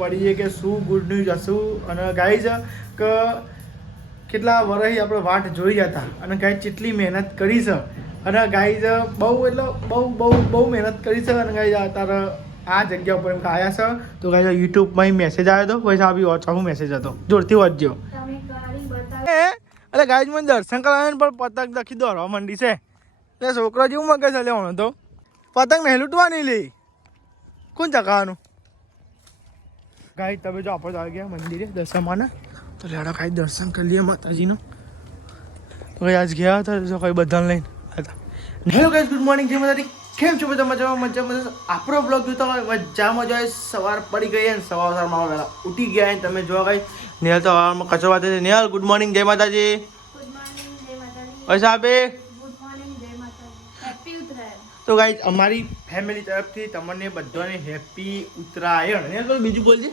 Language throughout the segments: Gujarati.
પડીએ કે શું ગુડ ન્યૂઝ હશું અને ગાઈઝ કે કેટલા વર્ષથી આપણે વાટ જોઈ જતા અને ગાઈઝ કેટલી મહેનત કરી છે અને ગાઈઝ બહુ મહેનત કરી છે અને ગાઈઝ અત્યારે આ જગ્યા ઉપર એમ આવ્યા છે તો ગાઈઝ યુટ્યુબમાં મેસેજ આવ્યો હતો પૈસા આવી વોટ્સઅપ મેસેજ હતો જોરથી વાંચજો એટલે ગાઈઝ મને દર્શન કરવાનું પણ પતંગ દખી દોરવા માંડી છે એટલે છોકરો જેવું મગજ છે લેવાનો તો પતંગ નહીં લૂંટવા નહીં લે કોણ ચકાવવાનું ગાઈઝ તમે જો આપણે આવી ગયા મંદિરે દર્શનમાં તો લેડો ખાઈ દર્શન કરી લઈએ માતાજીનું તો કઈ આજ ગયા હતા તો કઈ બધાને લઈને હતા હેલો ગાઈઝ ગુડ મોર્નિંગ જય માતાજી કેમ છો બધા મજામાં આપણો બ્લોગ જોતા હોય મજામાં જોઈએ સવાર પડી ગઈ અને સવારમાં વહેલા ઉઠી ગયા અને તમે જોવા ગઈ નેહલ તો સવારમાં કચરો વાત છે નેહલ ગુડ મોર્નિંગ જય માતાજી સાહેબે તો ગાઈઝ અમારી ફેમિલી તરફથી તમને બધાને હેપી ઉત્તરાયણ નેહલ તો બીજું બોલજે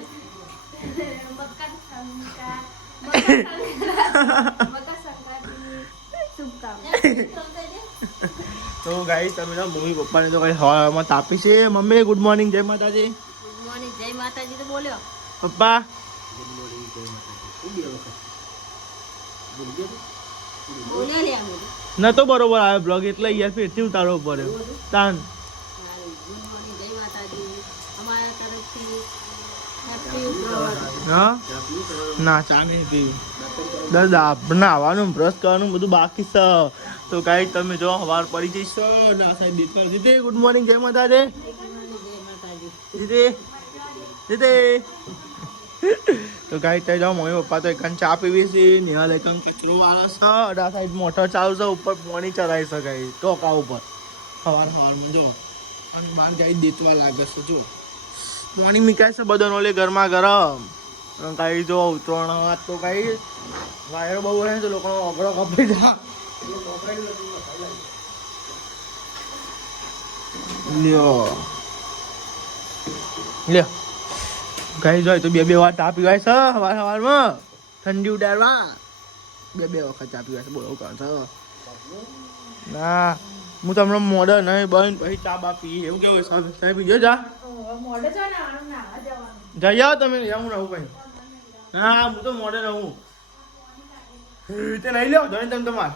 તો ગાઈસ તમે મમ્મી પપ્પાને તો કઈ હવામાં તાપી છે મમ્મી ગુડ મોર્નિંગ જય માતાજી ગુડ મોર્નિંગ જય માતાજી તો બોલ્યો પપ્પા ગુડ મોર્નિંગ જય માતાજી બોલ્યો લે અમે નતો બરોબર આવ્યો બ્લોગ એટલે યાર ફેરથી ઉતારવો પડ્યો તાન ગુડ મોર્નિંગ જય માતાજી અમારા તરફથી હેપી ઉત્તરાયણ હા ના ચા નહીં પીવી દાદા આપણે આવવાનું બ્રશ કરવાનું બધું બાકી છે તો ગાઈસ તમે જો સવાર પડી જઈશો ના સાહેબ દીકરા દીદી ગુડ મોર્નિંગ જય માતાજી દીદી દીદી તો ગાઈસ ત્યાં જાઓ મમ્મી પપ્પા તો એકન ચા પીવી છે નિહાલ એકન કચરો વાળો છે અડા સાઈડ મોટર ચાલુ છે ઉપર પાણી ચડાવી શકાય ટોકા ઉપર સવારમાં જો અને બહાર ગાઈ દેતવા લાગે છે જો પાણી મીકાય છે બધાનો લે ગરમા ગરમ કઈ જો ઉતરણ તો કઈ વાયર બહુ રહે તો લોકોનો અગડો કપાઈ જા લ્યો લ્યો ગાઈ જોઈ તો બે વાર ચા પીવાય છે સવારમાં ઠંડી ઉડાડવા બે વખત ચા પીવાય છે બોલો કહો છો ના હું તમને મોડર નહીં બન પછી ચા બા પી એવું કેવું સાહેબ પીજો ચા જઈ આવો તમે હું રહું કઈ હા હું તો મોડે રહું તે નહીં લો ધણી તમે તમારે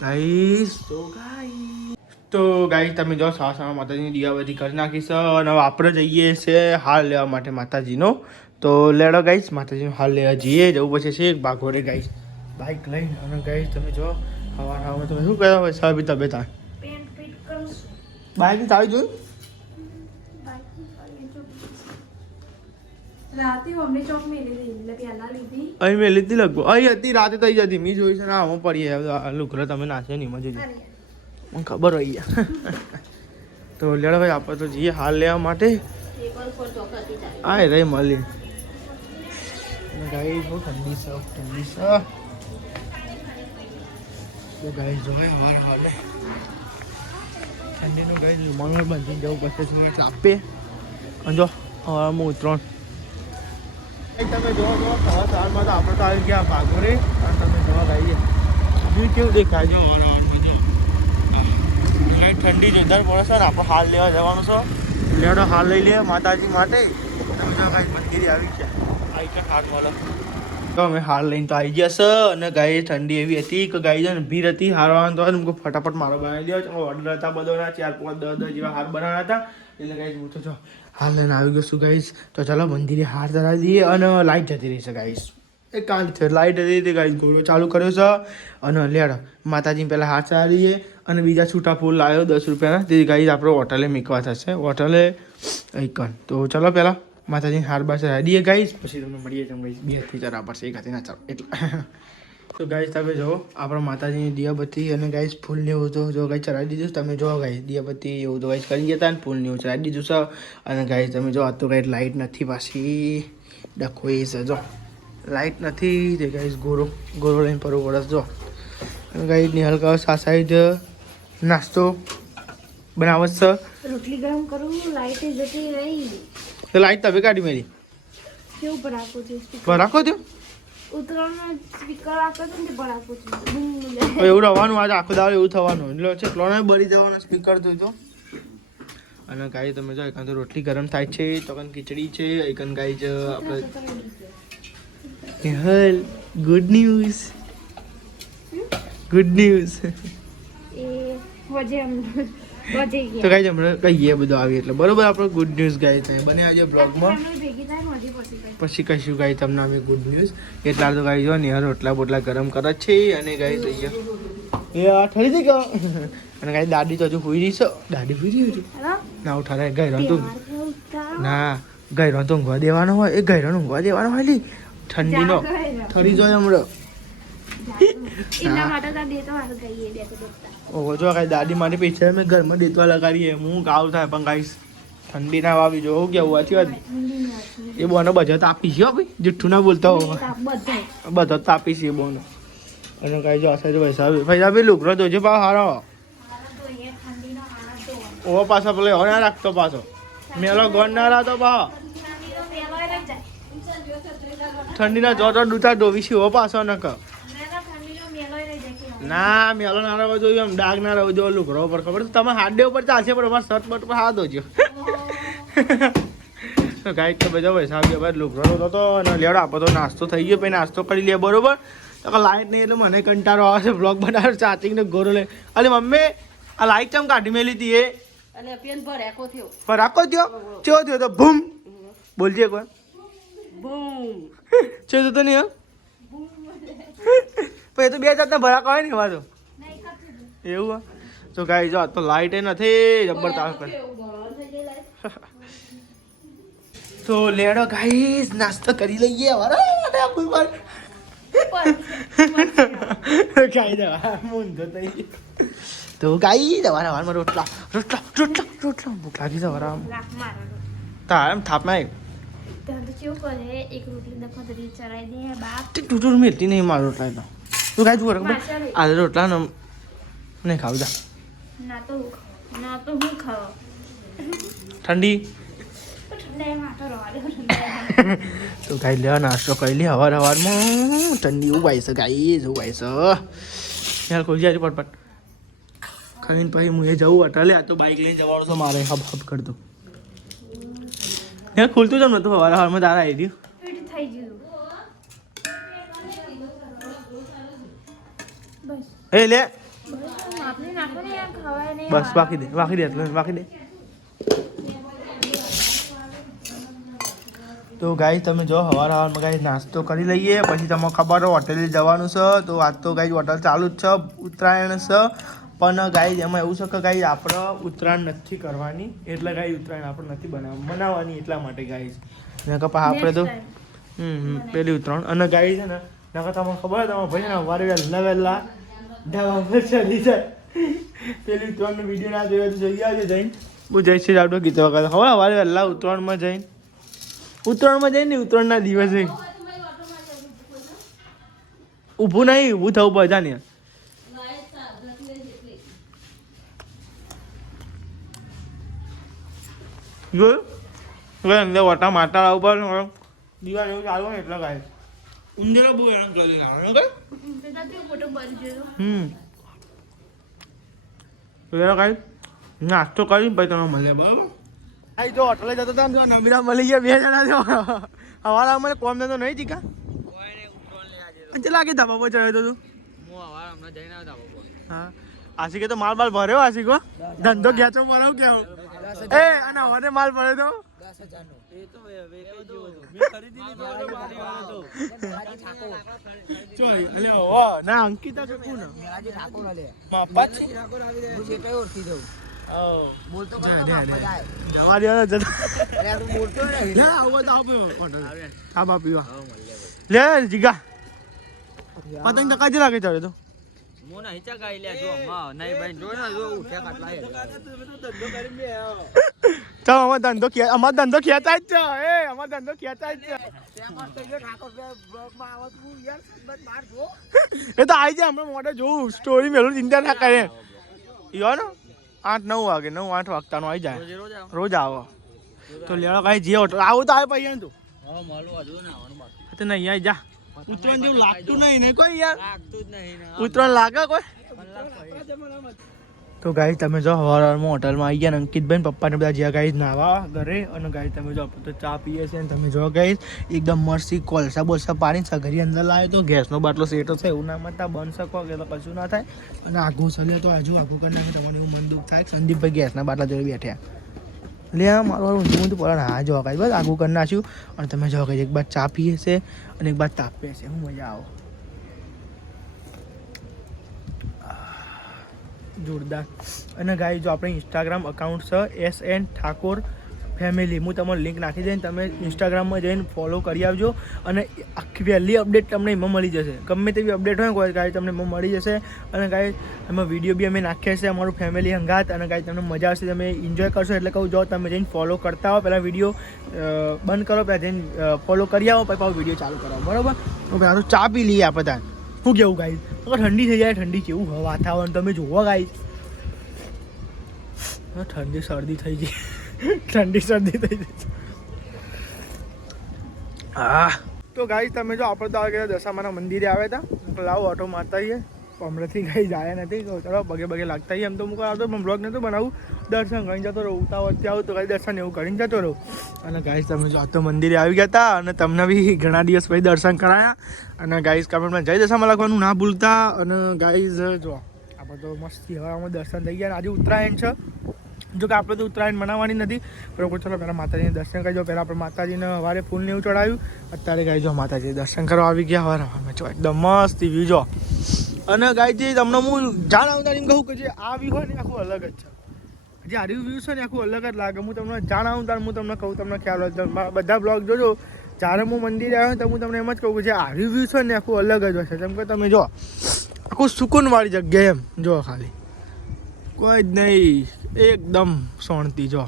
ગાઈસ તો ગાઈસ તમે જો સાસા માતાજીની દિયાબત્તી કરી નાખી છે અને હવે આપણે જઈએ છે હાલ લેવા માટે માતાજીનો તો લેડો ગાઈસ માતાજીનો હાલ લેવા જઈએ જવું પછી છે બાઘોરે ગાઈસ બાઇક લઈને અને ગાઈસ તમે જો હવા તમે શું કર્યા હોય સાહેબ તબિયત બાઇકની ચાવી જોયું અહીં મેં લીધી લગભગ અહીં હતી રાતે થઈ જતી મી જોઈ છે ના હું પડીએ લુકરો તમે નાખે નહીં મજે મને ખબર હોય ગયા તો લેડો ભાઈ આપણે તો જઈએ હાલ લેવા માટે હા રે મળી ગાઈ બહુ ઠંડી છે તો ગાઈ જોઈ અમારે હાલે ઠંડીનું ગાઈ મંગળ બાંધી જવું પછી આપે અને જો હવામાં ઉતરણ તમે જોવા સવારમાં તો આપણે તો આવી ગયા ભાગોરે અને તમે જોવા ગાઈએ બીજું કેવું દેખાય છે ઠંડી જોરદાર પડે છે ને આપણે હાલ લેવા જવાનું છે લેડો હાલ લઈ લે માતાજી માટે તમે જો ગાઈ મંદિરે આવી ગયા આવી કે હાલ મળે તો અમે હાલ લઈને તો આવી ગયા છે અને ગાય ઠંડી એવી હતી કે ગાય છે ને ભીડ હતી હારવાનું તો અમુક ફટાફટ મારો બનાવી દો ઓર્ડર હતા બધાના 4 5 10 જેવા હાર બનાવ્યા હતા એટલે ગાઈસ હું તો જો હાલ લઈને આવી ગયો છું ગાઈસ તો ચાલો મંદિરે હાર ચડાવી દઈએ અને લાઈટ જતી રહી છે ગાઈસ એ કાલ છે લાઈટ હતી તે ગાઈસ ઘોડો ચાલુ કર્યો છે અને લેડ માતાજી પહેલાં હાર ચડાવી દઈએ અને બીજા છૂટા ફૂલ લાવ્યો 10 રૂપિયાના તે ગાઈસ આપણે હોટલે મૂકવા થશે હોટલે એકન તો ચાલો પહેલાં માતાજીની હાર બાર ચડાવી દઈએ ગાઈસ પછી તમને મળીએ તમે ગાઈસ 2 થી ચડવા પડશે એક હાથે ના ચાલો એટલે તો ગાઈસ તમે જો આપણે માતાજીની દિયાબત્તી અને ગાઈસ ફૂલ ને એવું તો જો ગાઈસ ચડાવી દીધું તમે જો ગાઈસ દિયાબત્તી એવું તો ગાઈસ કરી ગયા અને ફૂલ ને એવું ચડાવી દીધું છે અને ગાઈસ તમે જો આ તો ગાઈસ લાઈટ નથી પાછી ડખો એ છે જો લાઈટ નથી તે ગાઈસ ગોરો લઈને પરવું પડે જો અને ગાઈસ ની હલકા આ સાઈડ નાસ્તો બનાવત છે રોટલી ગરમ કરું લાઈટ જતી રહી તો લાઈટ તમે કાઢી મેરી કેવું પર રાખો છો પર રાખો છો ઉતરાણ સ્પીકર રાખો છો ને પર રાખો છો એવું રહેવાનું આજે આખો દાડો એવું થવાનું એટલે છે ક્લોને બળી જવાનો સ્પીકર તો અને ગાઈ તમે જો એકાંત રોટલી ગરમ થાય છે તો કાંઈ ખીચડી છે એકાંત ગાઈ જ આપણે હેલ ગુડ ન્યૂઝ તો ગાઈ હમણાં કહીએ બધું આવી એટલે બરોબર આપણે ગુડ ન્યૂઝ ગાઈ થાય બને આજે બ્લોગમાં પછી કહીશું ગાઈ તમને અમે ગુડ ન્યૂઝ એટલા તો ગાઈ જો ને રોટલા બોટલા ગરમ કરે છે અને ગાઈ જોઈએ એ આ ઠરી જઈ ગયો અને ગાઈ દાદી તો હજુ હુઈ રહી છે દાદી હુઈ રહી હતી ના ઉઠાડે ગયરો તું ના ગયરો તો ઊંઘવા દેવાનો હોય એ ગયરો ઊંઘવા દેવાનો હોય લી ઠંડીનો ઠરી જાય હમણાં ઓહો જો કાંઈ દાદી માટે પૈસા અમે ઘરમાં દેતવા લગાડીએ હું ગાવ થાય પણ ગાઈશ ઠંડી ના વાવી જો કેવું વાંચી વાત એ બોનો બજત આપી છે ભાઈ જુઠ્ઠું ના બોલતા હો બધો તો આપી છે એ બોનો અને કાંઈ જો આશા જો પૈસા ભાઈ લુકરો જોજો પા હારો ઓહો પાછો પેલો એવો ના રાખતો પાછો મેલો ગોળ ના રાખતો પા ઠંડીના જો તો દૂતા ડોવી છે એવો પાછો ન કર ના મેલો ના રહેવો જોઈએ એમ ડાઘ ના રહેવો જોઈએ લુકરો પર ખબર તમે હાથ ડે ઉપર ચાલશે પણ અમારે શર્ટ બટ પર હાથ દોજો તો ગાઈક તો બધા પૈસા આવ્યો ભાઈ લુકરો હતો અને લેવડો આપો તો નાસ્તો થઈ ગયો પછી નાસ્તો કરી લે બરોબર તો લાઈટ નહીં એટલે મને કંટાળો આવે છે બ્લોગ બનાવ્યો ચાર્જિંગ ને ગોરો લે અરે મમ્મી આ લાઈટ ચમ કાઢી મેલી હતી એ અને પેન ભરાકો થયો ચેવો થયો તો બૂમ બોલજે એક વાર બૂમ છે તો નહીં પછી તો બે જાતના ભરાકો હોય ને એમાં તો એવું તો ગાઈ જો તો લાઈટ એ નથી જબરદસ્ત તો લેડો ગાઈસ નાસ્તો કરી લઈએ ખાઈ દેવા મૂંઝો થઈ તો ગાઈ દવાના વારમાં રોટલા ભૂખ લાગી છે વરામ તાર એમ થાપમાં તું મેળતી નહીં મારો રોટલા તો તું કાંઈ જુઓ આજે રોટલા નહીં ખાવ જા ઠંડી તો ગાઈ લેવા નાસ્તો કરી લે હવારમાં ઠંડી ઉભાઈ છે ગાઈ ઉભાઈ છે યાર કોઈ જાય પટપટ ખાઈને પછી હું એ જવું અટાલે આ તો બાઇક લઈને જવાનું છે મારે હબ હબ કરતો યાર ખુલતું જમ નતું હવારે હવારમાં તારા આવી ગયું એ લે બસ બાકી દે તો ગાઈ તમે જો હવારમાં ગાઈ નાસ્તો કરી લઈએ પછી તમને ખબર હોય હોટેલે જવાનું છે તો આજ તો ગાઈ હોટલ ચાલુ જ છે ઉત્તરાયણ છે પણ ગાઈ એમાં એવું છે કે ગાઈ આપણે ઉત્તરાયણ નથી કરવાની એટલે ગાઈ ઉત્તરાયણ આપણે નથી બનાવવાની એટલા માટે ગાઈ ને કે આપણે તો પેલી ઉત્તરાયણ અને ગાઈ છે ને નકર તમને ખબર હોય તમારે ભાઈ ને સવારે વહેલા ઢાબા પર ચડી જાય પેલી ઉત્તરાયણનો વિડીયો ના જોયો તો જોઈ આવજો જઈને હું જઈશ આપણે ગીતો વખત હવે સવારે વહેલા ઉત્તરાયણમાં જઈને ઉત્તરાયણના દિવસે ઊભું નહીં ઊભું થવું બધા ને જોયું વટા માટા ઉપર દિવાળ એવું ચાલુ ને એટલે ગાય ઊંધેરો બહુ હેરાન કરી કાંઈ નાસ્તો કરી પછી તમે મળે બરાબર આ જો હોટલે જતો હતા જો નમીરા મળી ગયા 2 જણા જો હવારા મને કોમ તો નહીં જીકા અંચે લાગે ધાબા પર ચડ્યો તો તું હા આશિકે તો માલ ભર્યો આશિકો ધંધો ખેંચો ભરાવ કેવું એ અને હવે માલ ભર્યો તો 10,000 ના અંકિતા કે કોણ માપા બોલતો જવા દે લે જીગા પતંગ તો કાજે લાગે ચડે તો અમારો ધંધો ખેંચાય જ છે અમારો ધંધો ખેંચાય જ છે એ તો આવી જાય હમણાં મોઢે જોઉં સ્ટોરી મેલું ચિંતા ના કરે યો ને 8-9 વાગે 9-8 વાગતાનો આવી જાય રોજ આવો તો લેવા કાંઈ જે હોટલ આવું તો આવે પછી તું તો નહીં આવી જા ઉત્તરાયણ જેવું લાગતું નહીં ને કોઈ યાર ઉત્તરાયણ લાગે કોઈ તો ગાઈસ તમે જો હવારમાં હોટલમાં આવી ગયા ને અંકિતભાઈ પપ્પાને બધા જ્યાં ગાઈસ નાવા ઘરે અને ગાઈસ તમે જો તો ચા પીએ છે અને તમે જો ગાઈસ એકદમ મસ્તી કોલસા બોલસા પાડીને સગરી અંદર લાવે તો ગેસનો બાટલો સેટો છે એવું ના મતતા બંધ શકો કે તો કશું ના થાય અને આઘું ચલે તો હજુ આઘું કરી નાખે તમને એવું મન દુઃખ થાય સંદીપભાઈ ગેસના બાટલા જોડે બેઠ્યા એટલે આ મારું ઊંધું પડે હા જો ગાઈસ બસ આઘું કરી નાખ્યું અને તમે જો ગાઈસ એક બાદ ચા પીએ છે અને એક બાદ તાપે છે હું મજા આવો જોરદાર અને ગાઈસ જો આપણે ઇન્સ્ટાગ્રામ એકાઉન્ટ છે SN ઠાકોર ફેમિલી હું તમને લિંક નાખી દઈને તમે ઇન્સ્ટાગ્રામમાં જઈને ફોલો કરી આવજો અને આખી વહેલી અપડેટ તમને એમાં મળી જશે ગમે તેવી અપડેટ હોય કોઈ ગાઈસ તમને એમાં મળી જશે અને ગાઈસ એમાં વિડીયો બી અમે નાખીએ છીએ અમારું ફેમિલી હંગાત અને ગાઈસ તમને મજા આવશે તમે એન્જોય કરશો એટલે કહું જો તમે જઈને ફોલો કરતા હો પહેલાં વિડીયો બંધ કરો પહેલાં જઈને ફોલો કરી આવો પછી પાછું વિડીયો ચાલુ કરાવો બરાબર તો પહેલાં તો ચા પી લઈએ આપણે ત્યાં શું કેવું ગાઈસ ઠંડી થઈ જાય ઠંડી કેવું વાતાવરણ તમે જુઓ ગાઈસ ઠંડી શરદી થઈ ગઈ ઠંડી શરદી થઈ ગઈ હા તો ગાઈસ તમે જો આપણે તો આગળ દશામાના મંદિરે આવ્યા હતા લાવો ઓટો મારતા આવીએ હમણાંથી ગાઈસ આવ્યા નથી ચલો પગે પગે લાગતા આવીએ એમ તો હું આવતો પણ બ્લોગ નહોતો બનાવું દર્શન કરીને જતો રહું ઉતાવળથી આવું તો ગાઈસ દર્શન એવું કરીને જતો રહું અને ગાઈસ તમે જો તો મંદિરે આવી ગયા હતા અને તમને બી ઘણા દિવસ પછી દર્શન કરાયા અને ગાઈસ કમેન્ટમાં જય દશામાં લખવાનું ના ભૂલતા અને ગાઈસ જો આપણે તો મસ્તી હવામાં દર્શન થઈ ગયા આજે ઉત્તરાયણ છે જો કે આપણે તો ઉત્તરાયણ મનાવવાની નથી પણ ચલો પહેલાં માતાજીને દર્શન કરજો પહેલાં આપણે માતાજીને સવારે ફૂલને એવું ચડાવ્યું અત્યારે ગાઈ જો માતાજી દર્શન કરવા આવી ગયા હવારમાં જો એકદમ મસ્ત વ્યૂ જો અને ગાઈજી તમને હું જાણ આવતા એમ કહું કે જે આ વ્યૂ હોય ને આખું અલગ જ છે જે આ વ્યૂ છે ને આખું અલગ જ લાગે હું તમને જાણ આવું ત્યારે હું તમને કહું તમને ખ્યાલ હોય બધા બ્લોગ જોજો જ્યારે હું મંદિરે આવ્યો તો હું તમને એમ જ કહું કે જે આ વ્યૂ છે ને આખું અલગ જ હોય છે જેમ કે તમે જો આખું સુકૂનવાળી જગ્યાએ એમ જો ખાલી કોઈ જ નહીં એકદમ શાંતિ જો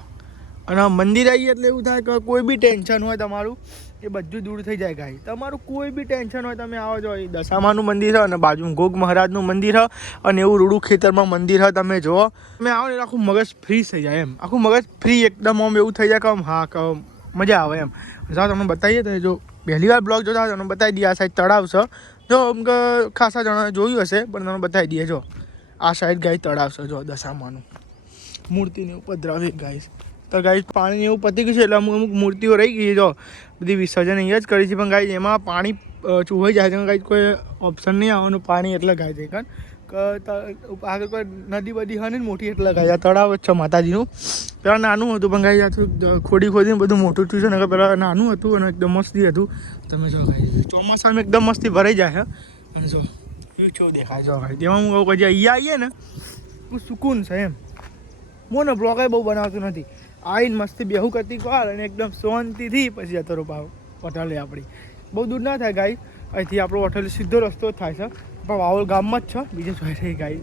અને મંદિર આવીએ એટલે એવું થાય કે કોઈ બી ટેન્શન હોય તમારું એ બધું દૂર થઈ જાય ગાઈ તમારું કોઈ બી ટેન્શન હોય તમે આવો જો દશામાનું મંદિર છે અને બાજુમાં ગોગ મહારાજનું મંદિર છે અને એવું રૂડું ખેતરમાં મંદિર છે તમે જુઓ તમે આવો ને આખું મગજ ફ્રી થઈ જાય એમ આખું મગજ ફ્રી એકદમ આમ એવું થઈ જાય કે આમ હા કે મજા આવે એમ જાઓ તમને બતાવીએ તો જો પહેલી વાર બ્લોગ જોતા તમને બતાવી દઈએ આ સાઈડ તળાવ છે જો આમ કે ખાસા જણા જોયું હશે પણ તમને બતાવી દઈએ જો આ સાઈડ ગાય તળાવ છે જો દશામાનું મૂર્તિને એવું પધરાવી ગાઈશ તો ગાઈશ પાણી એવું પતી ગયું છે એટલે અમુક અમુક મૂર્તિઓ રહી ગઈ જો બધી વિસર્જન અહીંયા જ કરી છે પણ ગાઈશ એમાં પાણી ચૂહાઈ જાય છે ગાઈશ કોઈ ઓપ્શન નહીં આવવાનું પાણી એટલે ગાય છે કારણ કે આગળ કોઈ નદી બધી હોય ને મોટી એટલે ગાય આ તળાવ જ છે માતાજીનું પહેલાં નાનું હતું પણ ગાય આખું ખોદીને બધું મોટું થયું છે ને પહેલાં નાનું હતું અને એકદમ મસ્તી હતું તમે જો ગાય ચોમાસામાં એકદમ મસ્તી ભરાઈ જાય છે અને જો શું દેખાય જો ગાય તેમાં હું કહું કે જે અહીંયા આવીએ ને સુકૂન છે એમ મોને બ્લોગ બહુ બનાવતું નથી આવીને મસ્તી બેહું કરતી કાર અને એકદમ શાંતિથી પછી જતો રહો ભાવ હોટલે આપણી બહુ દૂર ના થાય ગાઈ અહીંથી આપણો હોટલ સીધો રસ્તો જ થાય છે પણ વાવલ ગામમાં જ છે બીજે જોઈ ગાઈ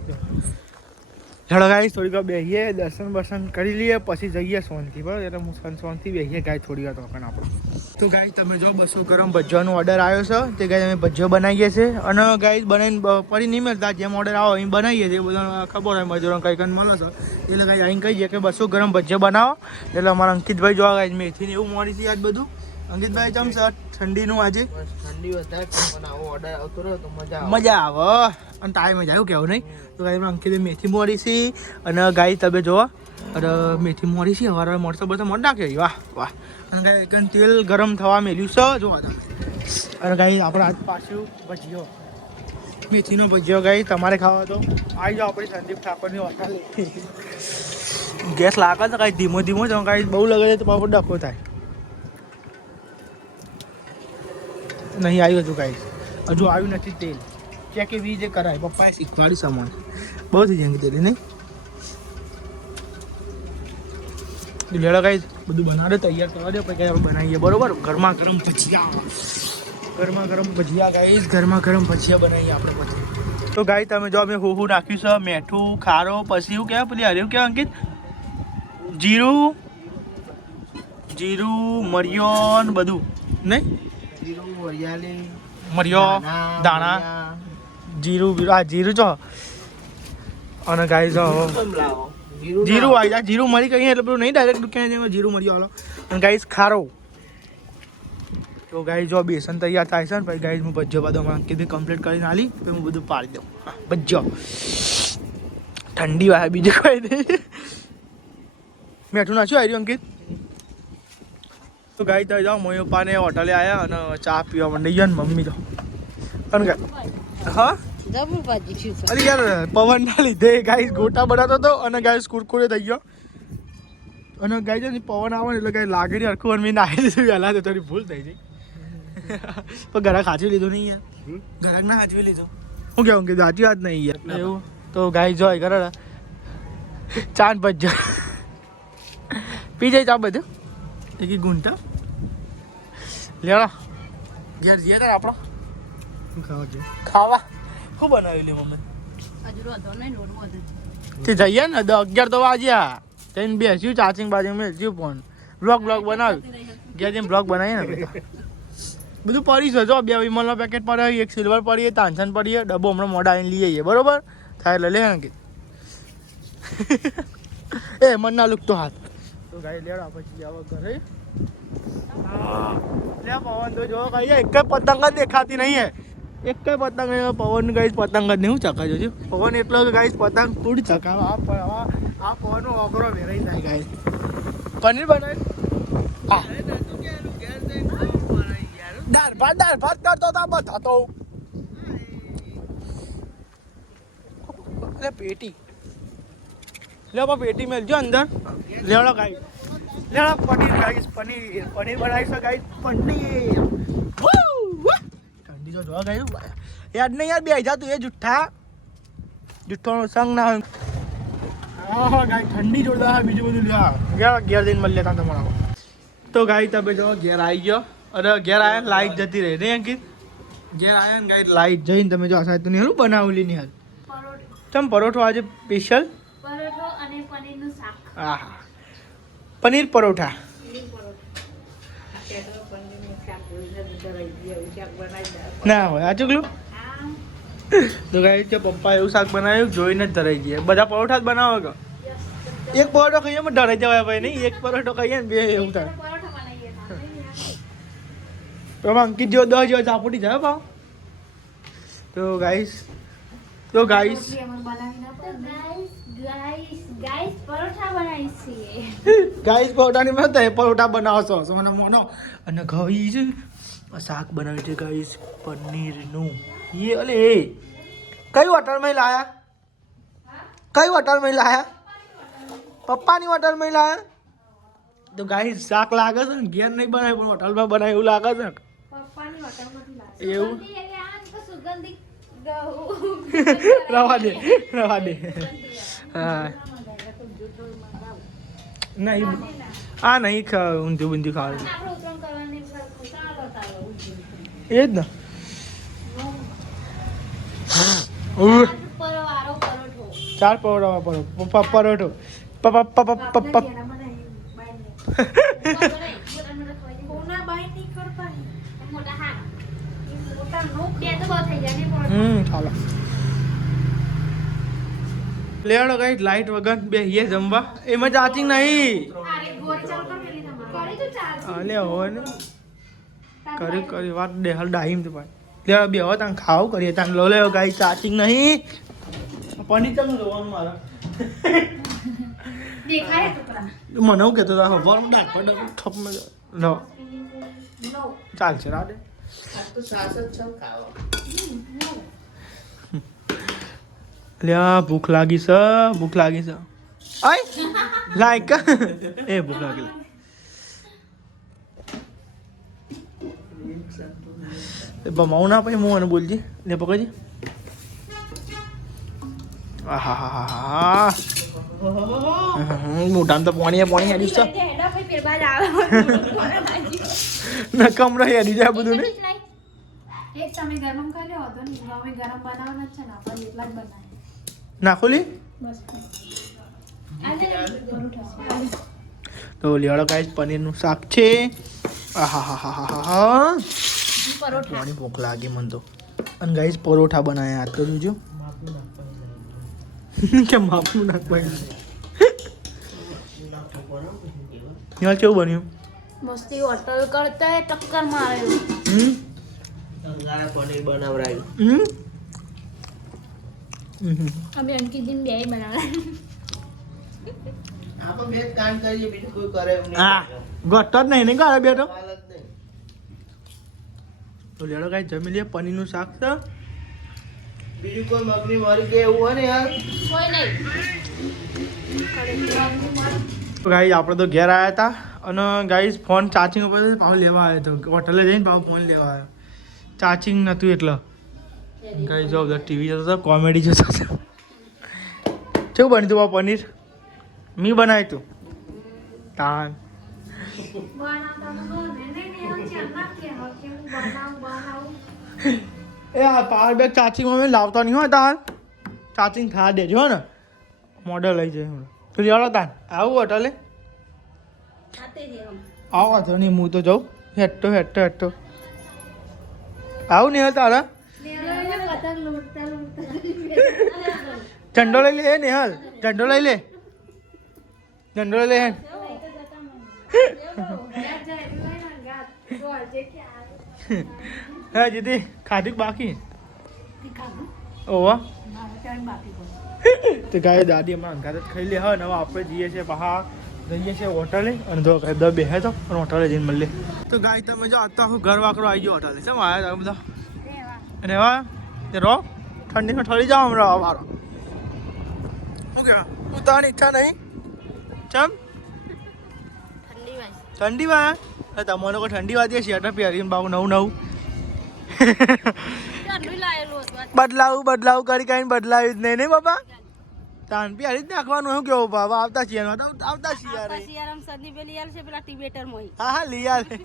ચલો ગાઈ થોડીક વાર બેસીએ દર્શન બર્શન કરી લઈએ પછી જઈએ શાંતિ બરાબર એટલે હું શાંતિ બેસીએ ગાય થોડી વાર તો આપણે તો ગાઈ તમે જો 200 ગરમ ભજીયાનો ઓર્ડર આવ્યો છે તે ગાઈ અમે ભજીયો બનાવીએ છીએ અને ગાઈ બનાવીને ફરી નહીં મળતા જેમ ઓર્ડર આવો અહીં બનાવીએ છીએ બધાને ખબર હોય મજૂરો કંઈ કંઈ મળે છે એટલે ગાઈ અહીં કહીએ કે 200 ગરમ ભજીયા બનાવો એટલે અમારા અંકિતભાઈ જોવા ગાઈ મેથીને એવું મોડી છે આજ બધું અંકિતભાઈ ચમ છે ઠંડીનું આજે ઠંડી વધારે પણ આવો ઓર્ડર આવતો રહ્યો તો મજા આવે અને ટાઈમ જ આવ્યું કેવું નહીં તો ગાઈ અંકિતે મેથી મોરી છે અને ગાય તમે જોવા અને મેથી મોરી છે હવારે મળશે બધા મોડ નાખે વાહ વાહ અને ગાય તેલ ગરમ થવા મેલ્યું છે જોવા તમે અને ગાય આપણે આજ પાછું ભજીયો મેથીનો ભજીયો ગાય તમારે ખાવા તો આવી જાઓ આપણી સંદીપ ઠાકોરની હોટલ ગેસ લાગે છે કાંઈ ધીમો ધીમો જ કાંઈ બહુ લગે છે તો બાપુ ડખો થાય નહીં આવ્યું હતું કાંઈ હજુ આવ્યું નથી તેલ ક્યાં કે વી જે કરાય પપ્પાએ શીખવાડી સામાન બહુ થઈ જાય તેલ નહીં લેડો કાંઈ બધું બનાવે તૈયાર કરવા દે પછી આપણે બનાવીએ બરોબર ગરમા ગરમ ભજીયા ગાઈસ ગરમા ગરમ ભજીયા બનાવીએ આપણે પછી તો ગાઈ તમે જો અમે હું નાખ્યું છે મેઠું ખારો પછી એવું કહેવાય પેલી હર્યું કહેવાય અંકિત જીરું મરિયો ને બધું નહીં મરિયો દાણા જીરું આ જીરું છો અને ગાય જો જીરું આવી જાય જીરું મરી કહીએ એટલે પેલું નહીં ડાયરેક્ટ ક્યાં જીરું મરી વાળો અને ગાઈસ ખારો તો ગાઈ જો બેસન તૈયાર થાય છે ને પછી ગાઈસ હું ભજીયો બધો કીધું કમ્પ્લીટ કરીને આલી તો હું બધું પાડી દઉં ભજીયો ઠંડી વાય બીજું કોઈ નહીં. મેઠું નાખ્યું આવ્યું અંકિત. તો ગાઈ તો જાઓ મોય પપ્પાને હોટલે આવ્યા અને ચા પીવા માંડી ગયા ને મમ્મી તો અને હા જબરું ભાજી છે અરે યાર પવન ના લીધે ગાઈસ ગોટા બનાવતો હતો અને ગાઈસ કુરકુરે થઈ ગયો અને ગાઈ છે ને પવન આવે ને એટલે ગાઈ લાગે ને હરખું અને મેં નાહી લીધું વહેલા તો થોડી ભૂલ થઈ ગઈ પણ ઘરાક સાચવી લીધું નહીં યાર ઘરાક ના સાચવી લીધું હું કેવું કે સાચી વાત નહીં યાર એવું તો ગાઈ જોઈ કરે ચાંદ ભજ પી જાય ચા બધું એક ગુંટા લેવા ઘેર જઈએ તાર આપણો ખાવા શું બનાવી લે મમ્મી હજુ રોધો નહીં લોટ વધે તે જઈએ ને 11 તો વાગ્યા જઈને બેસ્યું ચાચિંગ બાજિંગ મેળ્યું ફોન બ્લોગ બનાવ્યું ઘેર જઈને બ્લોગ બનાવીએ ને બધું પડી છે જો 2 વિમલનો પેકેટ પડે એક સિલ્વર પડીએ તાંસન પડીએ ડબ્બો હમણાં મોડા આવીને લઈ જઈએ બરોબર થાય એટલે લે ને કે એ મન ના લુકતો હાથ તો ગાઈ લેડા પછી આવા ઘરે લે પવન તો જો કઈ એક પતંગ જ દેખાતી નહીં હે એક કઈ પતંગ પવન ગાઈસ પતંગ જ નહીં હું ચકાજો છું પવન એટલો ગાઈસ પતંગ થોડી ચકાવે આ પવનનો ઓગરો વેરાઈ જાય ગાઈસ પનીર બનાવી દાળ ભાત કરતો હતા બધા તો લે પેટી લે પેટી મેલજો અંદર લેવડો ગાઈસ લેવડો પનીર ગાઈસ પનીર બનાવી છે ગાઈસ પનીર ઠંડી જો ગાઈસ યાદ નહીં યાર બે જા તું એ જુઠ્ઠાનો સંગ ના હોય હા ગાઈસ ઠંડી જોરદાર બીજું બધું લ્યા ઘેર દિન મળી લેતા તમારા તો ગાઈસ તમે જો ઘેર આવી ગયો અરે ઘેર આવ્યા લાઈટ જતી રહી રે અંકિત ઘેર આવ્યા ને ગાઈસ લાઈટ જઈને તમે જો આ સાહેબ તું હેલું બનાવેલી નહીં હાલ ચમ પરોઠો આજે સ્પેશિયલ પરોઠો અને પનીરનું શાક. હા પનીર પરોઠા ના હોય આ ચૂકલું તો ગાઈસ કે પપ્પા એવું શાક બનાવ્યું જોઈને જ ધરાઈ ગયા બધા પરોઠા જ બનાવો કે એક પરોઠો ખાઈએ ને ધરાઈ જવાય ભાઈ નહીં એક પરોઠો ખાઈએ ને બે એવું થાય પરોઠા બનાવીએ તો અંકિત જેવો 10 જેવો ચાપોટી જાય ભાવ તો ગાઈસ ગાઈસ પરોઠા બનાવી છીએ. ગાઈસ પરોઠાની મેં તો પરોઠા બનાવશો મને મોનો અને ગાઈસ શાક બનાવ્યું છે ગાઈસ પનીરનું એ અલે એ કઈ હોટલમાં લાયા કઈ હોટલમાં લાયા પપ્પાની હોટલમાં લાયા તો ગાઈસ શાક લાગે છે ને ઘેર નહીં બનાવ્યું પણ હોટલમાં બનાવ્યું એવું લાગે છે પપ્પાની હોટલમાંથી લાવે. એવું સુગંધિત રવા દે હા નહીં આ નહીં ઊંધિયું બુંધિયું ખાવાનું આપણે ઉતરણ કરવાની એ જ ને પરવારો પરોઠો 4 પરોઠા પરોઠો પપ્પા કોના બાઈ ની કરતા મોટા હા મોટા નો બે તો બહુ થઈ જાય ને પણ ચાલો લેડો ગાઈસ લાઈટ વગર બેહીએ જમવા એમાં ચાર્જિંગ નહીં અરે ગોળ ચાલ કર મેલી તમારે કરી તો ચાલ અલે હોય ને કરી વાત દે હાલ ડાઈમ તો પાડ લેડો બે હવે તાન ખાવ કરીએ તાન લો લે ગાઈસ ચાર્જિંગ નહીં પનીર ચમ જોવાનું મારા દેખાય ટુકડા મને હું કહેતો હતા હવારમાં દાંત પર ઠપ લો નો ચાલશે રાડે તો સાસ જ છે ખાવા લ્યા ભૂખ લાગી છે આય લાઈક એ ભૂખ લાગી બમાવું ના પછી હું મને બોલજી ને પકડજી આહા મોટામાં તો પાણી હેડી છે હેડા ભાઈ પેરબા આવે નકમ રહી હેડી જાય બધું ને એક તમે ગરમ કરી લો તો નહીં અમે ગરમ બનાવવાના છે ને આપણે એટલા જ બનાવીએ નાખોલી બસ આજે પરોઠા તો લેવાડો ગાઈસ પનીરનું શાક છે આહાહાહાહા પરોઠા પાણી ભૂખ લાગી મને તો અને ગાઈસ પરોઠા બનાવ્યા હાથ તો જોજો કે માપનું નાખવાનું યાર કેવું બન્યું મસ્તી હોટલ કરતા ટક્કર મારે અંગારા પનીર બનાવરાયું અમે અંકિતજીને બે બનાવવા આપણે બે જ કામ કરીએ, બીજું કોઈ કરે એવું નહીં. હા ઘટતો જ નહીં ને ઘરે બેઠો હાલ જ નહીં. તો લેડો કાંઈ જમી લે. પનીરનું શાક છે. બીજું કોઈ મગની મરી કે એવું હોય ને યાર. કોઈ નહીં ગાઈસ આપણે તો ઘેર આવ્યા હતા અને ગાઈસ ફોન ચાર્જિંગ ઉપર પાછો લેવા આવ્યો હતો. હોટલે જઈને પાછો ફોન લેવા આવ્યો. ચાર્જિંગ નહોતું એટલે ગાઈસ જો બધા ટીવી જોતો હતો, કોમેડી જોતો હતો. કેવું બન્યું તું બાપા પનીર? મી બનાવ્યું તું તાન. એ આ પાવર બેગ ચાર્જિંગમાં મેં લાવતો નહીં હોય તાન. ચાર્જિંગ થા દેજો હો ને. મોડલ લઈ જાય હમણાં. તો લેવડો તાન આવું હોટલે. આવો વાંધો નહીં, હું તો જાઉં. હેઠો આવું નહીં તારા. ઝંડો લઈ લે નેહલ, ઝંડો લઈ લે. ઝંડો લઈ લે હેન. હા જીતી ખાધી કે બાકી? ઓવા તો ગાય દાદી હમણાં અંગાત જ ખાઈ લે. હવે આપણે જઈએ છીએ બહાર, જઈએ છીએ હોટલે અને તો દર બેસે તો અને હોટલે જઈને મળીએ. તો ગાય તમે જો આજ તો આખું ઘર વાકરો આવી ગયો હોટલે. શેમ આવ્યા તમે બધા રહેવા? તે રહો, ઠંડીમાં ઠરી જાઓ હમણાં વારો. શું કહેવાય ઉતારવાની ઈચ્છા નહીં? ચમ ઠંડી માં? તમારે કોઈ ઠંડી વાતી શેટર પહેરીને બાબુ નવું બદલાવું કરી કઈ બદલાવ્યું જ નહીં ને બાપા. તાન પહેરી જ નાખવાનું. શું કેવું બાબા? આવતા છીએ હા લઈ આવે.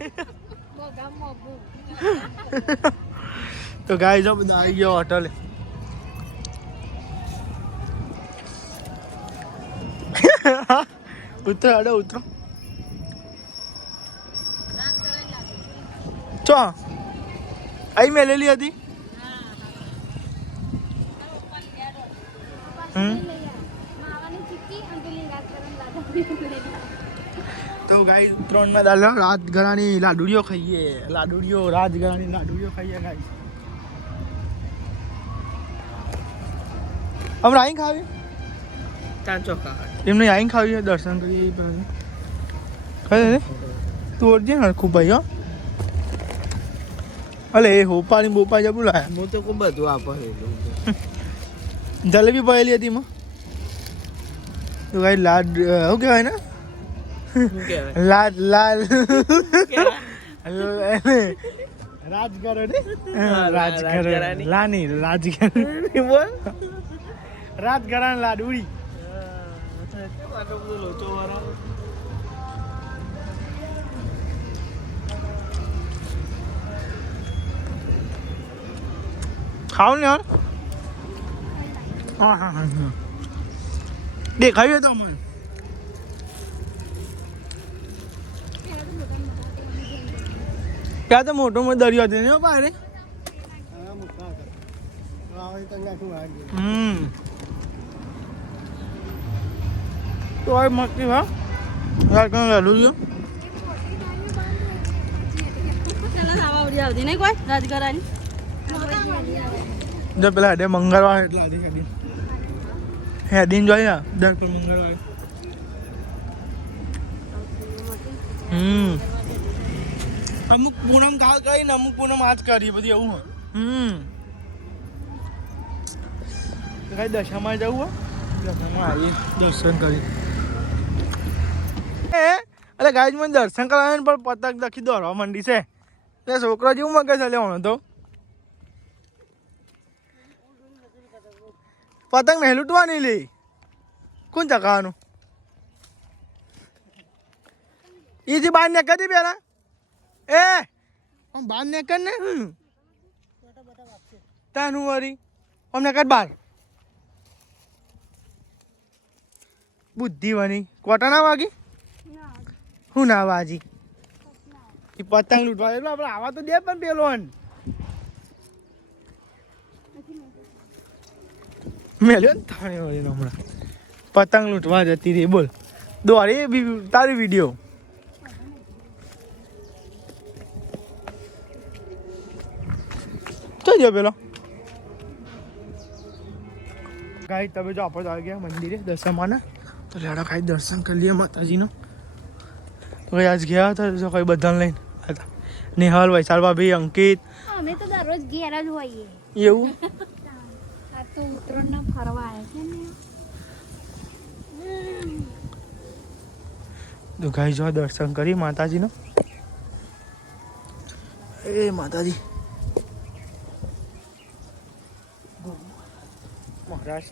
તો ગાય જો બધા આવી ગયો હોટલે. ઉતરો અડો ઉતરો. ચો અહીં મેલેલી હતી. તો ગાઈ ઉત્તરાયણમાં રાજગરાની લાડુડીઓ ખાઈએ. રાજગરાની લાડુડીઓ ખાઈએ ગાઈ. હમણાં અહીં ખાવી એમને અહીં ખાવી છે. દર્શન કરી ખાઈ તું ઓળજે ને ખૂબ ભાઈ. હો અલે એ હોપાની બોપા જબું લાયા. હું તો કોઈ બધું આપે. જલેબી પડેલી હતી એમાં. તો ગાઈ લાડ શું કહેવાય ને? લાલ રાજગરા લાડુડી. ખાવ ને યાર. હા દેખાયું તો મને. ત્યાં તો મોટો દરિયો હતો ને બારે. તો આ મસ્તી હા લાડુ ગયો. જો પેલા હેડે મંગળવાર એટલા હેડીને જોઈ ને દર પર મંગળવાર. અમુક પૂનમ કાલ કરી ને અમુક પૂનમ આજ કરીએ બધી એવું હોય. કઈ દશામાં જવું હોય દશામાં આવીએ દર્શન કરી. એટલે ગાય મને દર્શન કરાવે પણ પતંગ દખી દોડવા માંડી છે. એટલે છોકરો જેવું મગજ લેવાનો તો પતંગ નહીં લૂંટવાની લે. કોણ ચકાવાનું? એથી બહાર ને કરી પેલા બહાર ને કર ને તાનું વરી અમને કર બાર બુદ્ધિ બની કોટા ના વાગી. હું ના વાજી પતંગ લૂંટવા એટલે આપણે આવા તો દે પણ પેલો મેલ્યો ને થાણે વળી હમણાં પતંગ લૂંટવા જતી રહી. બોલ દોડે તારી વિડીયો. તો જો પેલો ગાઈસ તમે જો આપણે આવી ગયા મંદિરે દર્શનમાં તો લેડા ખાઈ દર્શન કરી લઈએ માતાજીનો. તો કઈ આજ ગયા હતા જો કઈ બધાને લઈને હતા. નિહાલ, વૈશાલ ભાભી, અંકિત. અમે તો દરરોજ ઘેર જ હોઈએ. એવું આ તો ઉત્તરાયણના ફરવા આવ્યા છે ને. તો ગાઈ જો દર્શન કરી માતાજીનો. એ માતાજી મહારાજ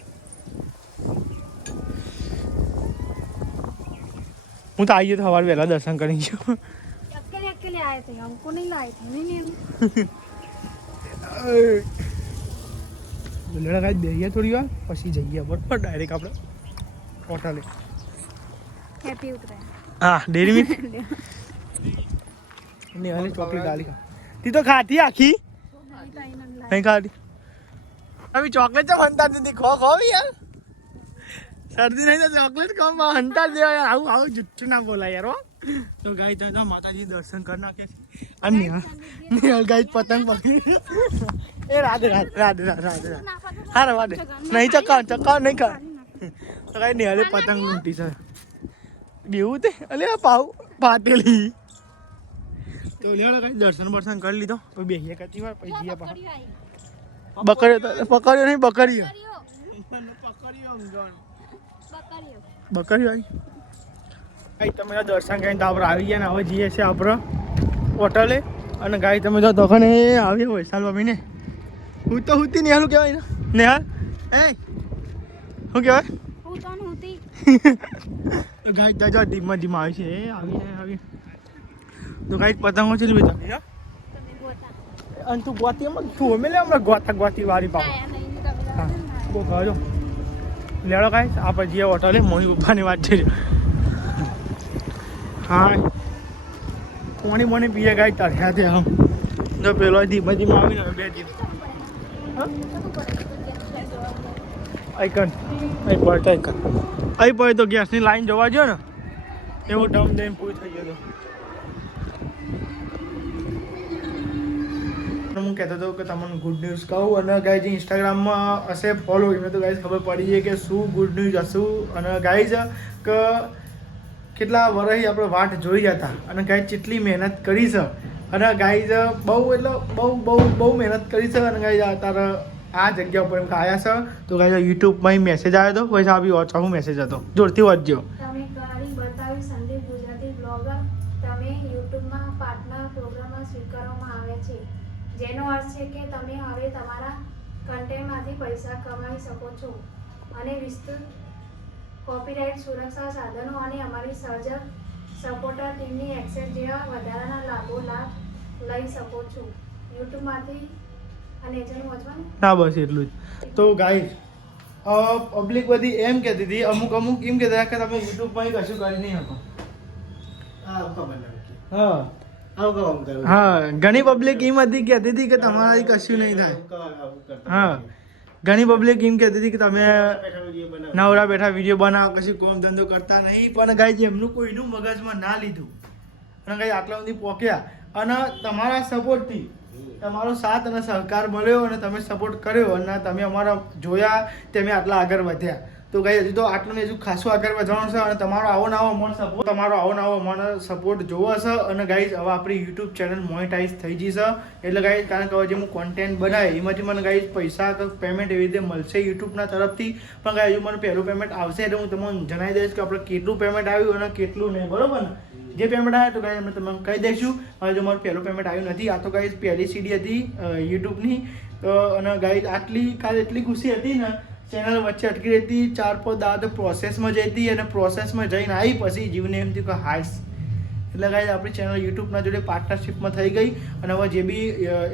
હું તો આવી ગયો સવારે વહેલા દર્શન કરી ગયો. अकेले अकेले आए थे, हमको नहीं लाए थे नहीं લડા કાંઈ બેહીએ થોડી વાર પછી જઈએ બરાબર ડાયરેક્ટ આપણે હોટલે. हैप्पी उतरायण. હા ડેરી મિલ્ક ને હાલી ચોકલેટ આલી ખા તી તો ખાતી આખી નહીં ખાતી અભી ચોકલેટ તો હંતા દીધી ખો ખો યાર શરદી નહીં તો ચોકલેટ ખો માં હંતા દેવા યાર આવું આવું જુઠ્ઠું ના બોલાય યાર હો. તો ગાય તો માતાજી દર્શન કરી નાખે છે અને નિહાલ ગાય પતંગ પકડી એ રાધે રાધે રાધે રાધે હા રાધે નહીં ચકાવ નહીં ખા તો ગાય નિહાલે પતંગ લૂંટી છે બેવું તે અલે આ પાવ પાતેલી તો લેડો કઈ દર્શન બર્શન કરી લીધો તો બેહીએ કચી વાર પછી જઈએ પાછા. પકડ્યો નહીં બકરીઓ બકરીઓ ગાઈ તમે દર્શન કરીને તો આપણે આવી ગયા ને હવે જઈએ છીએ આપણે હોટલે. અને ગાઈ તમે જો દોકાને આવીએ વૈશાલ મમ્મીને હું તો હુતી નિહાલું કહેવાય ને નિહાલ એ શું કહેવાય હું તો નહોતી. તો ગાઈ તો ધીમા ધીમા આવી છે એ આવી તો ગાઈ પતંગો છે લીધી તમે તમે ગોતા અને તું ગોતી એમ તું અમે લે હમણાં ગોતી વાળી પાવ આયા નહીં તમે હા બહુ ખાજો લેડો ગાઈ આપણે જઈએ હોટલે મોહી પપ્પાની વાત છે. હા પાણી મને પીએ ગાય તરખ્યા છે આમ જો પેલો ધીમે ધીમે આવીને બે દિવસ આઈકન અહીં પડતો આઈકન અહીં પડે તો ગેસની લાઈન જોવા જો ને એવો ડમ દઈને પૂરી થઈ ગયો હતો. હું કહેતો હતો કે તમને ગુડ ન્યૂઝ કહું અને ગાય જે ઇન્સ્ટાગ્રામમાં હશે ફોલો એમને તો ગાઈઝ ખબર પડી જાય કે શું ગુડ ન્યૂઝ હશું. અને ગાઈઝ કે કેટલા વર્ષથી આપણે વાટ જોઈ જતા અને ગાઈઝ કેટલી મહેનત કરી છે અને ગાઈઝ બહુ એટલે બહુ મહેનત કરી છે અને ગાઈઝ અત્યારે આ જગ્યા ઉપર એમ આવ્યા છે. તો ગાઈઝ યુટ્યુબમાં મેસેજ આવ્યો હતો પછી આ બી વોટ્સઅપ મેસેજ હતો જોરથી વાંચજો. તમે કરી બતાવી સંદીપ ગુજરાતી બ્લોગર તમે યુટ્યુબમાં પાર્ટનર પ્રોગ્રામમાં સ્વીકારવામાં આવ્યા છે જેનો અર્થ છે કે તમે હવે તમારા કન્ટેન્ટમાંથી પૈસા કમાઈ શકો છો અને વિસ્તૃત કોપીરાઇટ સુરક્ષા સાધનો અને અમારી સર્જક સપોર્ટર ટીમની એક્સેસ જેવા વધારાના લાભ લઈ શકો છો યુટ્યુબમાંથી. અને જેનું વાંચવાનું ના બસ એટલું જ. તો ગાઈઝ પબ્લિક બધી એમ કહેતી હતી અમુક એમ કહેતા કે તમે યુટ્યુબમાં કશું કરી નહીં શકો. હા હા ઘણી પબ્લિક એમ હતી કહેતી હતી કે તમારાથી કશું નહીં થાય. હા ઘણી પબ્લિક એમ કહેતી હતી કે તમે નવરા બેઠા વિડીયો બનાવો કશું કોમ ધંધો કરતા નહીં પણ ગાઈઝ એમનું કોઈનું મગજમાં ના લીધું અને ગાઈઝ આટલા સુધી પહોંચ્યા અને તમારા સપોર્ટથી તમારો સાથ અને સહકાર મળ્યો અને તમે સપોર્ટ કર્યો અને તમે અમારા જોયા તમે આટલા આગળ વધ્યા. તો ગાઈઝ હજુ તો આટલું ને હજુ ખાસું આગળ વધવાનું છે અને તમારો આવો નવો મને સપોર્ટ જોવો છે. અને ગાઈઝ હવે આપણી યુટ્યુબ ચેનલ મોનેટાઈઝ થઈ જશે એટલે ગાઈઝ કારણ કે હવે જે હું કોન્ટેન્ટ બનાવે એમાંથી મને ગાઈઝ પૈસા પેમેન્ટ એવી રીતે મળશે યુટ્યુબના તરફથી. પણ ગાઈઝ મને પહેલું પેમેન્ટ આવશે એટલે હું તમને જણાવી દઈશ કે આપણે કેટલું પેમેન્ટ આવ્યું અને કેટલું નહીં બરોબર ને. જે પેમેન્ટ આવે તો ગાઈઝ અમે તમને કહી દઈશું. હવે જો મારું પહેલું પેમેન્ટ આવ્યું નથી આ તો ગાઈઝ પહેલી સીડી હતી યુટ્યુબની. તો અને ગાઈઝ કાલે એટલી ખુશી હતી ને ચેનલ વચ્ચે અટકી રહેતી 4-5 દાડા તો પ્રોસેસમાં જતી અને પ્રોસેસમાં જઈને આવી પછી જીવને એમ થયું કે હાઈસ એટલે ગાઈઝ આપણી ચેનલ યુટ્યુબના જોડે પાર્ટનરશિપમાં થઈ ગઈ અને હવે જે બી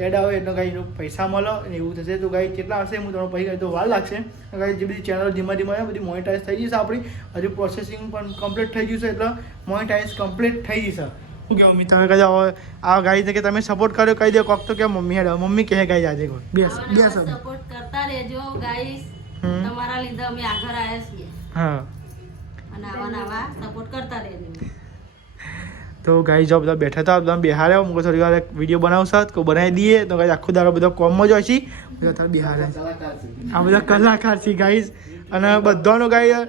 એડ આવે એટલે ગાઈઝ પૈસા મળે અને એવું થશે. તો ગાઈઝ કેટલા હશે હું તમને પૈસા તો વાર લાગશે. ગાઈઝ જે બધી ચેનલ ધીમે બધી મોનેટાઈઝ થઈ જશે આપણી હજુ પ્રોસેસિંગ પણ કમ્પ્લીટ થઈ ગયું છે એટલે મોનેટાઈઝ કમ્પ્લીટ થઈ જશે. શું કહેવું મિત્ર તમે કહો આ ગાઈઝ કે તમે સપોર્ટ કર્યો કહી દો કોક તો કે મમ્મી હેડો મમ્મી કહે ગાઈઝ આજે કોઈ બે સપોર્ટ કરતા રહેજો ગાઈસ તમારા લીધે અમે આગળ આવ્યા છીએ હા અને આવા સપોર્ટ કરતા રહેજો. તો ગાઈ જો બધા બેઠા હતા બધા બેહાર્યા હું થોડી વાર વિડીયો બનાવશો તો બનાવી દઈએ તો ગાઈ આખો દાડો બધો કોમમાં જ હોય છે બધા તાર બેહાર્યા આ બધા કલાકાર છે ગાઈઝ અને બધાનો ગાઈ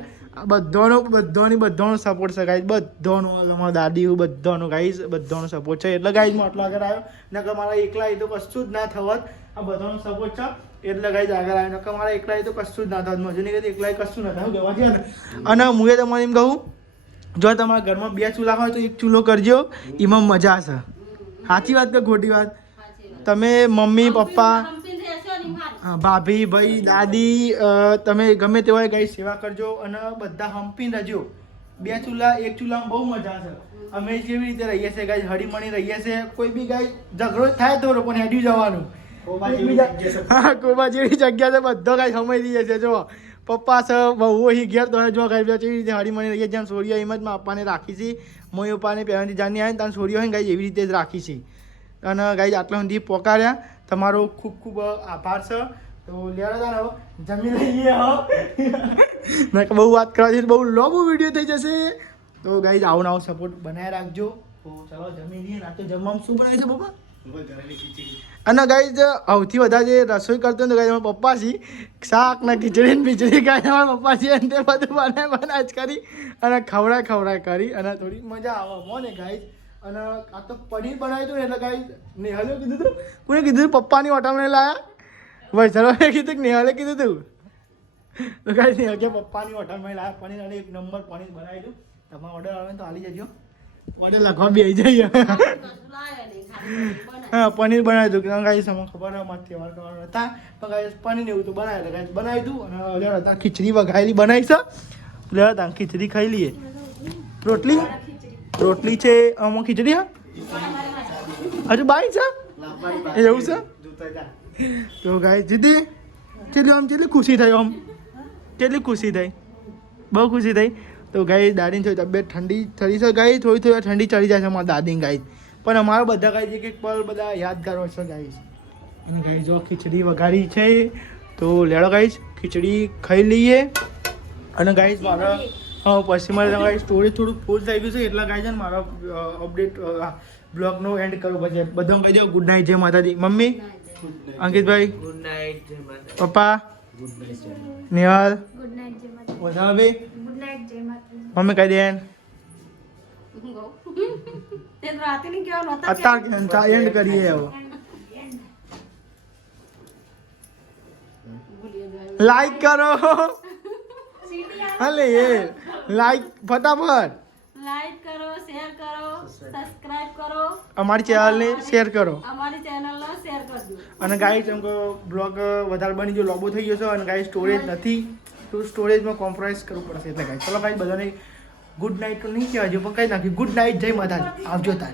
બધાનો સપોર્ટ છે ગાઈઝ બધાનો અમારા દાદી બધાનો ગાઈઝ બધાનો સપોર્ટ છે એટલે ગાઈઝ હું આટલો આગળ આવ્યો નકર મારા એકલા એ તો કશું જ ના થવત આ બધાનો સપોર્ટ છે એટલે ગાઈઝ આગળ આવ્યો નકર મારા એકલા એ તો કશું જ ના થત મજૂરી કહેતી એકલા કશું ના થાય કહેવા છે ને અને હું એ તમને એમ કહું જો તમારા ઘરમાં 2 ચૂલા હોય તો 1 ચૂલો કરજો એમાં મજા છે સાચી વાત કે ખોટી વાત તમે મમ્મી પપ્પા ભાભી ભાઈ દાદી તમે ગમે તે હોય ગાઈ સેવા કરજો અને બધા હંપીને રહેજો 2 ચૂલા 1 ચૂલામાં બહુ મજા છે અમે કેવી રીતે રહીએ છીએ ગાઈ હળીમળી રહીએ છીએ કોઈ બી ગાઈ ઝઘડો થાય તો પણ હેડ્યું જવાનું હા કોબા જેવી જગ્યા છે બધો ગાઈ સમય રહીએ છીએ જો પપ્પા છે બહુ અહીં ઘેર તો જો ગાઈ કેવી રીતે હળીમળી રહીએ જેમ સોરીઓ એમ જ માં પપ્પાને રાખી છે મોઈ પપ્પાને પહેલાંથી જાણી આવે ત્યાં સોરીઓ હોય ગાઈ એવી રીતે જ રાખી છે અને ગાઈ આટલા સુધી પોકાર્યા તમારો ખૂબ ખૂબ આભાર છે તો લેવા જમી લઈએ મેં બહુ વાત કરવાથી બહુ લોંગ વિડીયો થઈ જશે તો ગાઈ આવો નવો સપોર્ટ બનાવી રાખજો તો ચાલો જમી લઈએ ના તો જમવામાં શું બનાવે છે પપ્પા અને ગાઈ સૌથી વધારે જે રસોઈ કરતો ને ગાઈ અમારા પપ્પા છે શાક ને ખીચડી ને બીજડી ગાઈ અમારા પપ્પા છે અને તે બધું બનાય જ કરી અને ખવડાય કરી અને થોડી મજા આવે મોને ગાઈ અને આ તો પનીર બનાવ્યું હતું એટલે ગાઈ નેહાલે કીધું હતું કોને કીધું પપ્પાની હોટલને લાયા વૈસરવાએ કીધું કે નેહાલે કીધું હતું તો ગાઈ નેહલ કે પપ્પાની હોટલમાં લાયા પનીર અને 1 નંબર પનીર બનાવી દઉં તમારો ઓર્ડર આવે તો હાલી જજો ઓર્ડર લખવા બી આવી જઈએ હા પનીર બનાવી દઉં કે ગાઈ તમને ખબર અમારે તહેવાર કરવાનો હતા તો ગાઈ પનીર એવું તો બનાવેલું ગાઈ બનાવી દઉં અને લેવા હતા ખીચડી વઘારેલી બનાવી છે લેવા હતા ખીચડી ખાઈ લઈએ રોટલી છે આમાં ખીચડી હા હજુ બાઈ છે એવું છે તો ગાઈ જીદી કેટલી ખુશી થઈ આમ કેટલી ખુશી થઈ બહુ ખુશી થઈ તો ગાઈ દાદીની થોડી તબિયત ઠંડી થઈ છે ગાઈ થોડી ઠંડી ચડી જાય છે અમારા દાદીને ગાઈ પણ અમારા બધા ગાઈ એક પલ બધા યાદગાર હોય છે ગાઈ અને ગાઈ જો ખીચડી વઘારી છે તો લેડો ગાઈ ખીચડી ખાઈ લઈએ અને ગાઈ મારા પછી મારે ગાઈ સ્ટોરેજ થોડું ફૂલ થઈ ગયું છે એટલા ગાઈ છે ને મારો અપડેટ બ્લોગનો એન્ડ કરવો પછી બધા કહી દો ગુડ નાઇટ જય માતાજી મમ્મી અંકિતભાઈ ગુડ નાઇટ જય માતા પપ્પા નિહાલ ગુડ નાઇટ જય માતા બધા ભાઈ ગુડ નાઇટ જય માતા મમ્મી કહી દે તે રાતે ની કેવાનું હતા અત્યારે એન્ડ કરીએ હવે લાઈક કરો હાલે એ લાઈક ફટાફટ લાઈક કરો શેર કરો સબસ્ક્રાઇબ કરો અમારી ચેનલને શેર કરો અમારી ચેનલને શેર કરજો અને ગાઈસ એમ કહો બ્લોગ વધારે બની ગયો લોબો થઈ ગયો છે અને ગાઈસ સ્ટોરેજ નથી તો સ્ટોરેજમાં કોમ્પ્રોમાઇઝ કરવું પડશે એટલે ગાઈસ ચલો ગાઈસ બધાને ગુડ નાઇટ તો નહીં કહેવાય પણ કઈ નાખ્યું ગુડ નાઇટ જય માતાજી આવજો તાર